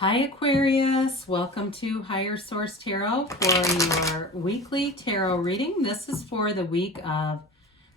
Hi Aquarius, welcome to Higher Source Tarot for your weekly tarot reading. This is for the week of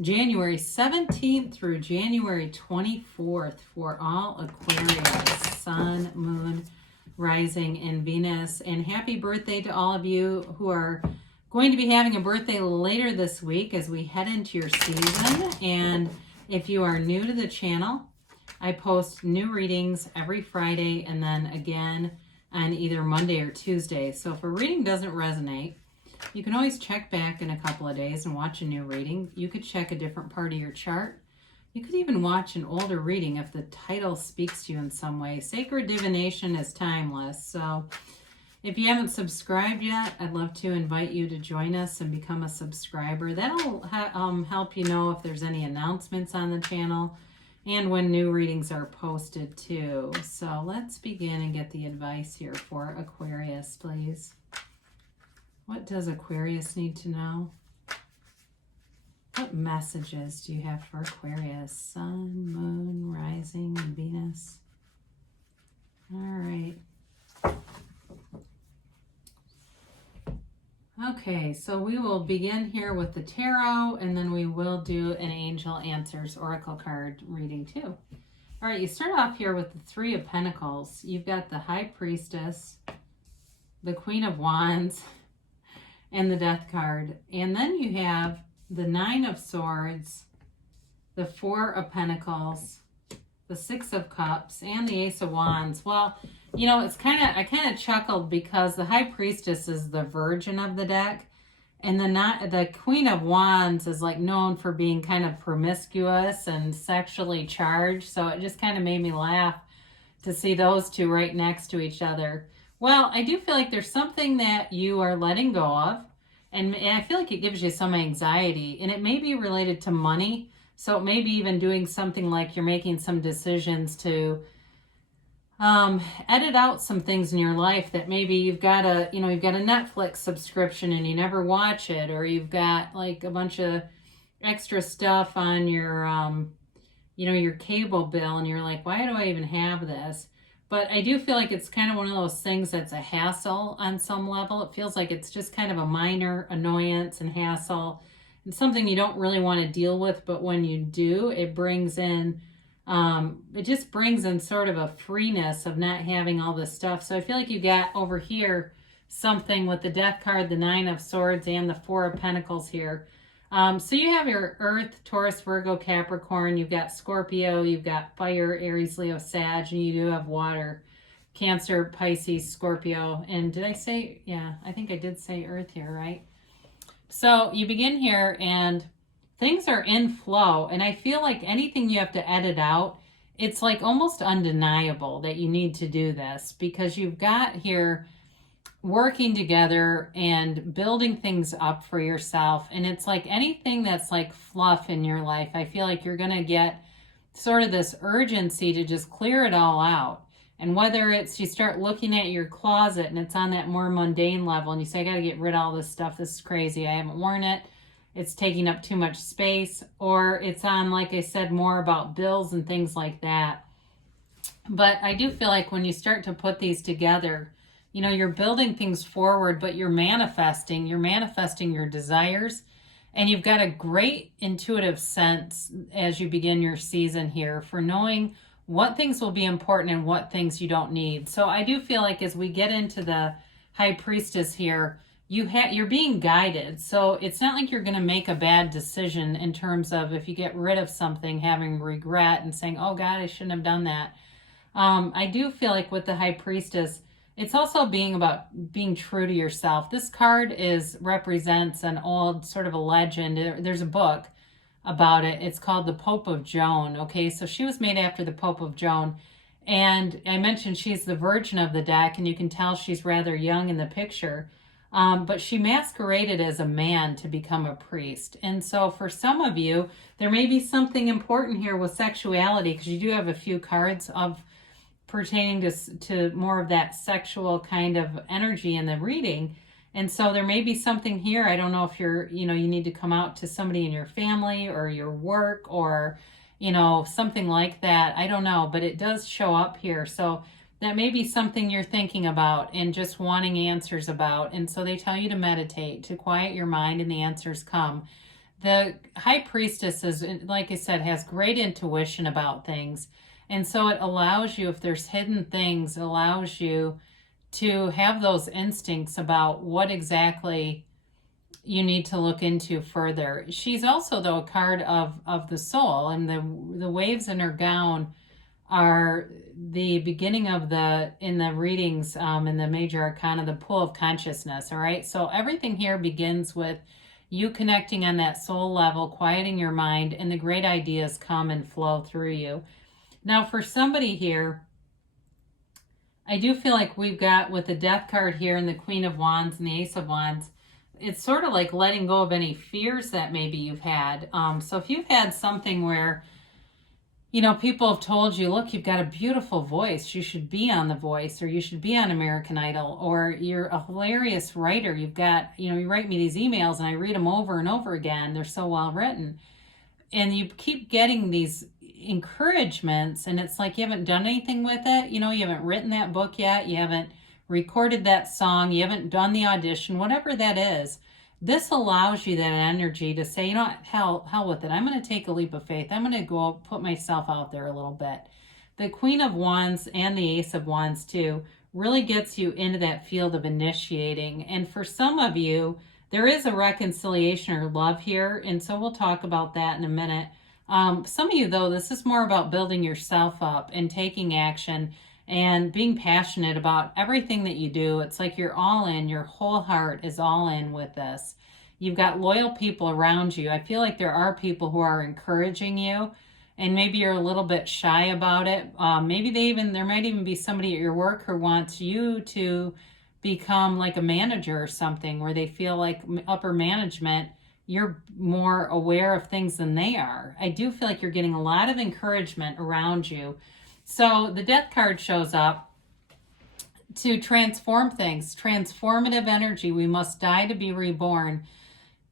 January 17th through January 24th for all Aquarius, Sun, Moon, Rising, and Venus. And happy birthday to all of you who are going to be having a birthday later this week as we head into your season. And if you are new to the channel, I post new readings every Friday and then again on either Monday or Tuesday. So if a reading doesn't resonate, you can always check back in a couple of days and watch a new reading. You could check a different part of your chart. You could even watch an older reading if the title speaks to you in some way. Sacred divination is timeless. So if you haven't subscribed yet, I'd love to invite you to join us and become a subscriber. That'll help you know if there's any announcements on the channel and when new readings are posted too. So let's begin and get the advice here for Aquarius, please. What does Aquarius need to know? What messages do you have for Aquarius? Sun, Moon, Rising, and Venus. All right. Okay, so we will begin here with the tarot, and then we will do an Angel Answers Oracle card reading too. All right, you start off here with the Three of Pentacles. You've got the High Priestess, the Queen of Wands, and the Death card. And then you have the Nine of Swords, the Four of Pentacles, the Six of Cups, and the Ace of Wands. Well, you know, I kind of chuckled because the High Priestess is the Virgin of the deck, and the Queen of Wands is like known for being kind of promiscuous and sexually charged. So it just kind of made me laugh to see those two right next to each other. Well, I do feel like there's something that you are letting go of, and I feel like it gives you some anxiety, and it may be related to money. So it may be even doing something like you're making some decisions to edit out some things in your life that maybe you've got a Netflix subscription and you never watch it, or you've got like a bunch of extra stuff on your, your cable bill, and you're like, why do I even have this? But I do feel like it's kind of one of those things that's a hassle on some level. It feels like it's just kind of a minor annoyance and hassle, and something you don't really want to deal with, but when you do, it brings in sort of a freeness of not having all this stuff. So I feel like you got over here something with the Death card, the Nine of Swords, and the Four of Pentacles here. So you have your Earth, Taurus, Virgo, Capricorn. You've got Scorpio. You've got Fire, Aries, Leo, Sag, and you do have Water, Cancer, Pisces, Scorpio. And did I say, yeah, I think I did say Earth here, right? So you begin here and things are in flow, and I feel like anything you have to edit out, it's like almost undeniable that you need to do this, because you've got here working together and building things up for yourself. And it's like anything that's like fluff in your life, I feel like you're going to get sort of this urgency to just clear it all out. And whether it's you start looking at your closet and it's on that more mundane level and you say, I got to get rid of all this stuff. This is crazy. I haven't worn it. It's taking up too much space. Or it's on, like I said, more about bills and things like that. But I do feel like when you start to put these together, you know, you're building things forward, but you're manifesting your desires. And you've got a great intuitive sense as you begin your season here for knowing what things will be important and what things you don't need. So I do feel like as we get into the High Priestess here, you're being guided. So it's not like you're going to make a bad decision in terms of if you get rid of something, having regret and saying, oh God, I shouldn't have done that. I do feel like with the High Priestess, it's also about being true to yourself. This card represents an old sort of a legend. There's a book about it. It's called The Pope of Joan. Okay, so she was made after the Pope of Joan. And I mentioned she's the Virgin of the deck, and you can tell she's rather young in the picture. But she masqueraded as a man to become a priest. And so for some of you, there may be something important here with sexuality, because you do have a few cards of pertaining to more of that sexual kind of energy in the reading. And so there may be something here. I don't know if you need to come out to somebody in your family or your work or, something like that. I don't know, but it does show up here. So that may be something you're thinking about and just wanting answers about. And so they tell you to meditate, to quiet your mind, and the answers come. The high priestess is, like I said, has great intuition about things. And so it allows you, if there's hidden things, it allows you to have those instincts about what exactly you need to look into further. She's also, though, a card of the soul, and the waves in her gown are the beginning of in the readings, in the major arcana, the pool of consciousness. All right. So everything here begins with you connecting on that soul level, quieting your mind, and the great ideas come and flow through you. Now, for somebody here, I do feel like we've got, with the Death card here and the Queen of Wands and the Ace of Wands, it's sort of like letting go of any fears that maybe you've had. So if you've had something where, you know, people have told you, look, you've got a beautiful voice, you should be on The Voice, or you should be on American Idol, or you're a hilarious writer, you've got, you know, you write me these emails and I read them over and over again, they're so well written. And you keep getting these encouragements, and it's like you haven't done anything with it. You know, you haven't written that book yet, you haven't recorded that song, you haven't done the audition, whatever that is. This allows you that energy to say, you know what, hell with it. I'm going to take a leap of faith. I'm going to go put myself out there a little bit. The Queen of Wands and the Ace of Wands too really gets you into that field of initiating. And for some of you, there is a reconciliation or love here. And so we'll talk about that in a minute. Some of you, though, this is more about building yourself up and taking action and being passionate about everything that you do. It's like you're all in, your whole heart is all in with this. You've got loyal people around you. I feel like there are people who are encouraging you, and maybe you're a little bit shy about it. Maybe there might even be somebody at your work who wants you to become like a manager or something, where they feel like upper management, you're more aware of things than they are. I do feel like you're getting a lot of encouragement around you. So the Death card shows up to transform things, transformative energy. We must die to be reborn.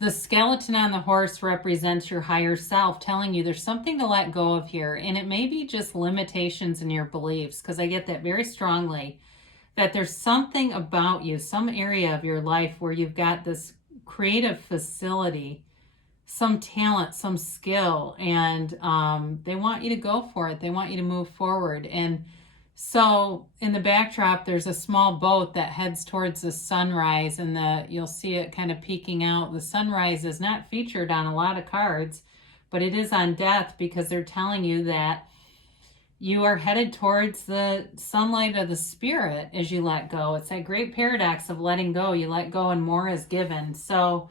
The skeleton on the horse represents your higher self, telling you there's something to let go of here. And it may be just limitations in your beliefs, because I get that very strongly, that there's something about you, some area of your life where you've got this creative facility, some talent, some skill, and they want you to go for it. They want you to move forward. And so in the backdrop, there's a small boat that heads towards the sunrise, and you'll see it kind of peeking out. The sunrise is not featured on a lot of cards, but it is on Death, because they're telling you that you are headed towards the sunlight of the spirit as you let go. It's that great paradox of letting go. You let go and more is given. So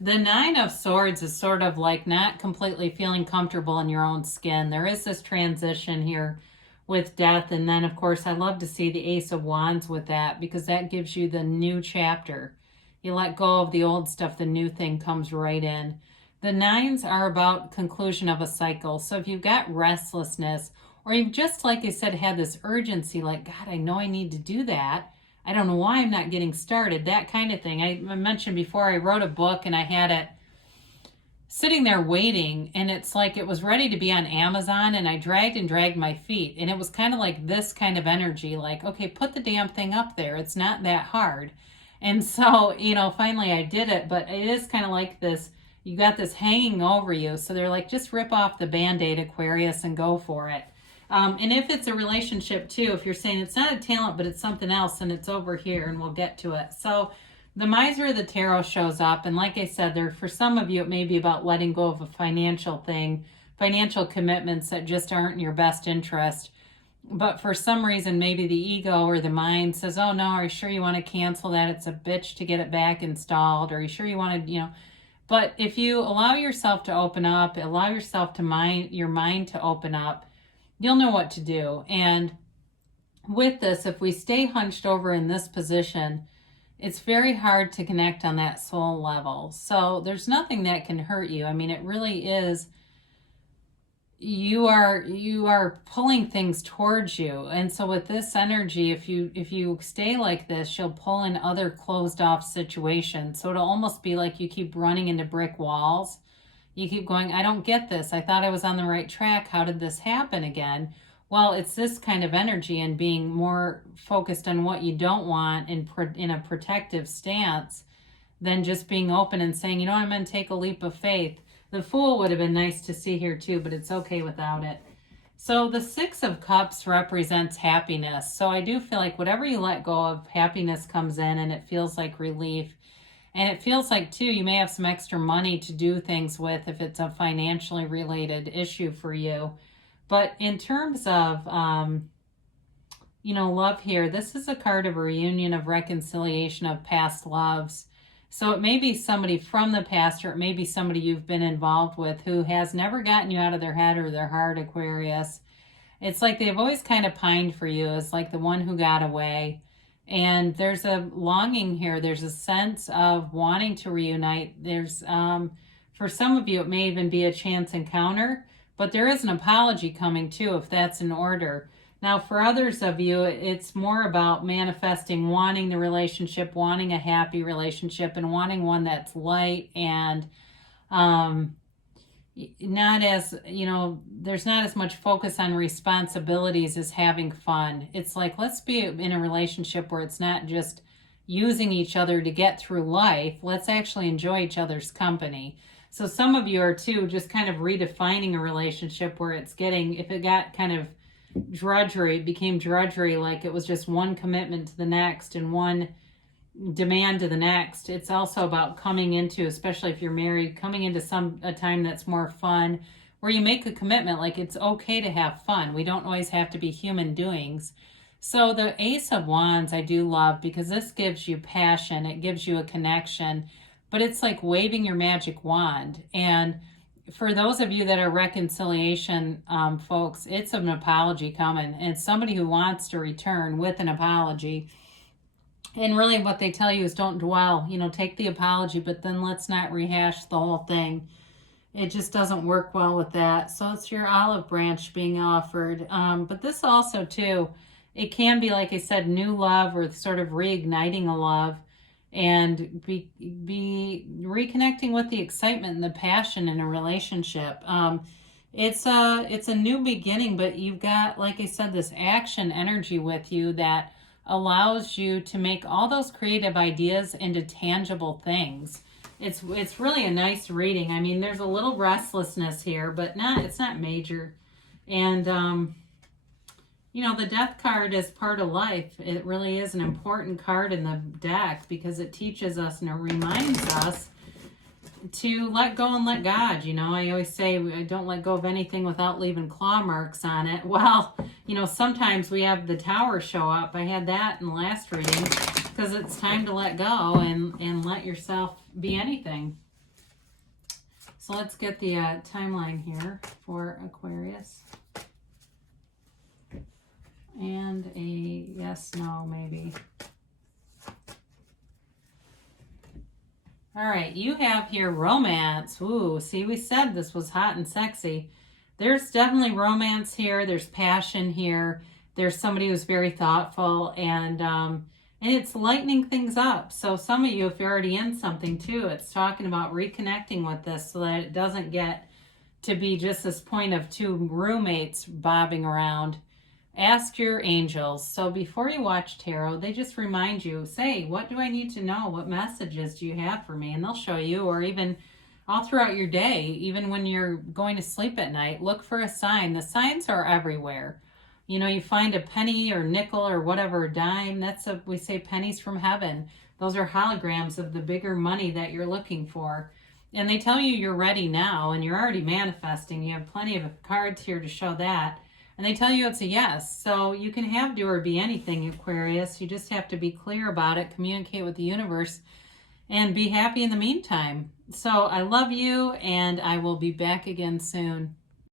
the Nine of Swords is sort of like not completely feeling comfortable in your own skin. There is this transition here with Death. And then, of course, I love to see the Ace of Wands with that, because that gives you the new chapter. You let go of the old stuff, the new thing comes right in. The Nines are about conclusion of a cycle. So if you've got restlessness, or you've just, like I said, had this urgency, like, God, I know I need to do that, I don't know why I'm not getting started, that kind of thing. I mentioned before, I wrote a book and I had it sitting there waiting, and it's like it was ready to be on Amazon, and I dragged my feet, and it was kind of like this kind of energy, like, okay, put the damn thing up there. It's not that hard. And so, you know, finally I did it, but it is kind of like this, you got this hanging over you. So they're like, just rip off the Band-Aid, Aquarius, and go for it. And if it's a relationship too, if you're saying it's not a talent, but it's something else, and it's over here, and we'll get to it. So the Miser of the Tarot shows up. And like I said, for some of you, it may be about letting go of a financial thing, financial commitments that just aren't in your best interest. But for some reason, maybe the ego or the mind says, oh no, are you sure you want to cancel that? It's a bitch to get it back installed. Or are you sure you want to, but if you allow yourself to open up, allow yourself to your mind to open up, you'll know what to do. And with this, if we stay hunched over in this position, it's very hard to connect on that soul level. So there's nothing that can hurt you. I mean, it really is, you are pulling things towards you. And so with this energy, if you stay like this, you'll pull in other closed off situations. So it'll almost be like you keep running into brick walls. You keep going, I don't get this. I thought I was on the right track. How did this happen again? Well, it's this kind of energy and being more focused on what you don't want in a protective stance than just being open and saying, you know, I'm going to take a leap of faith. The Fool would have been nice to see here too, but it's okay without it. So the Six of Cups represents happiness. So I do feel like whatever you let go of, happiness comes in and it feels like relief. And it feels like, too, you may have some extra money to do things with if it's a financially related issue for you. But in terms of, you know, love here, this is a card of a reunion, of reconciliation of past loves. So it may be somebody from the past, or it may be somebody you've been involved with who has never gotten you out of their head or their heart, Aquarius. It's like they've always kind of pined for you as like the one who got away. And there's a longing here. There's a sense of wanting to reunite. There's, for some of you, it may even be a chance encounter, but there is an apology coming too, if that's in order. Now, for others of you, it's more about manifesting, wanting the relationship, wanting a happy relationship, and wanting one that's light and not as, you know, there's not as much focus on responsibilities as having fun. It's like, let's be in a relationship where it's not just using each other to get through life. Let's actually enjoy each other's company. So some of you are too just kind of redefining a relationship where it's getting, if it got kind of drudgery, it became drudgery, like it was just one commitment to the next and one demand to the next. It's also about coming into, especially if you're married, coming into a time that's more fun, where you make a commitment, like it's okay to have fun. We don't always have to be human doings. So the Ace of Wands I do love, because this gives you passion, it gives you a connection, but it's like waving your magic wand. And for those of you that are reconciliation folks, it's an apology coming. And it's somebody who wants to return with an apology. And really what they tell you is don't dwell, you know, take the apology, but then let's not rehash the whole thing. It just doesn't work well with that. So it's your olive branch being offered. But this also too, it can be, like I said, new love, or sort of reigniting a love, and be reconnecting with the excitement and the passion in a relationship. It's a new beginning, but you've got, like I said, this action energy with you that allows you to make all those creative ideas into tangible things. It's really a nice reading. I mean, there's a little restlessness here, but it's not major. And you know, the Death card is part of life. It really is an important card in the deck, because it teaches us and it reminds us to let go and let God. You know, I always say, I don't let go of anything without leaving claw marks on it. Well, you know, sometimes we have the Tower show up. I had that in the last reading, because it's time to let go and let yourself be anything. So let's get the timeline here for Aquarius. And a yes, no, maybe. All right, you have here romance. Ooh, see, we said this was hot and sexy. There's definitely romance here. There's passion here. There's somebody who's very thoughtful, and it's lightening things up. So some of you, if you're already in something too, it's talking about reconnecting with this so that it doesn't get to be just this point of two roommates bobbing around. Ask your angels. So before you watch tarot, they just remind you, say, what do I need to know? What messages do you have for me? And they'll show you, or even all throughout your day, even when you're going to sleep at night, look for a sign. The signs are everywhere. You know, you find a penny or nickel or whatever, a dime, we say pennies from heaven. Those are holograms of the bigger money that you're looking for. And they tell you you're ready now, and you're already manifesting. You have plenty of cards here to show that. And they tell you it's a yes. So you can have, do, or be anything, Aquarius. You just have to be clear about it, communicate with the universe, and be happy in the meantime. So I love you, and I will be back again soon.